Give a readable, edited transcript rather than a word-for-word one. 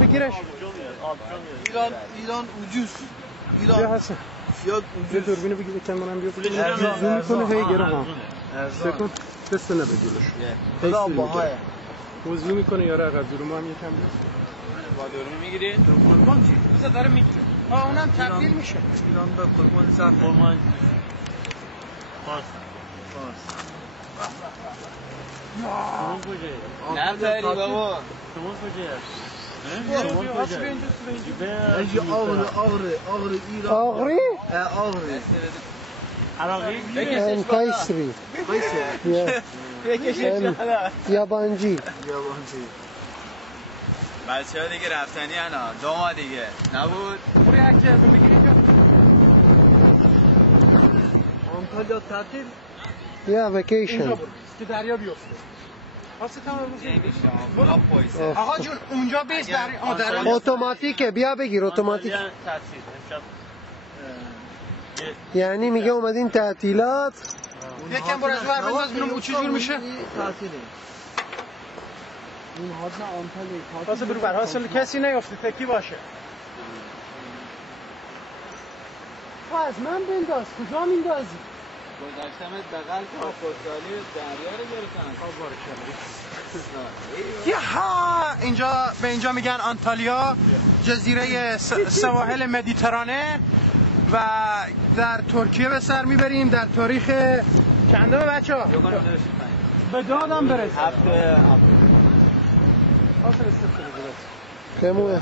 بگیرش. ایران ucuz. ایران بیا حسن. فیات یه ucuz. دوربینو بگیر کامرام بیاد. زوم میکنه هی گره ها. سکون دست نبگیرش. خدا باهایه. و زوم میکنه یاره عقب جلو ما هم یکم بیاد. با دوربین میگیری؟ قربان چی؟ بذار داره میگیره. اونم تبدیل میشه. ایران به قربان سخت. قربان فارس. شما کجایی؟ نه پری بابا. شما کجایی؟ اجی آغری ایران. آغری؟ آغری. عراقی؟ قیصری. یابانجی. بچه ها دیگه رفتنی انا 2 ماه دیگه نبود برای هرکی از بگیر اینجا. آنتالیا تعطیل. یا ویکیشن. اینجا برو که دریا بیفته. واسه تمام روز. آقا جون اونجا بیس دریا. اتوماتیکه بیا بگیر اتوماتیک. تعطیل امشب یعنی میگه اومدین تعطیلات. یکم برو از ور بنداز ببینم چه جور میشه. تعطیله. این حادثه آنتالیا واسه برو بر حاصل کسی نیفته تکی باشه. از من بنداز کجا میندازی؟ گذاشتمت بغل که آفوزالی دریا رو گرفتن اینجا به اینجا میگن آنتالیا، جزیره سواحل مدیترانه و در ترکیه به سر میبریم. در تاریخ چندم بچه ها؟ به دادم برسه. هفته خیموه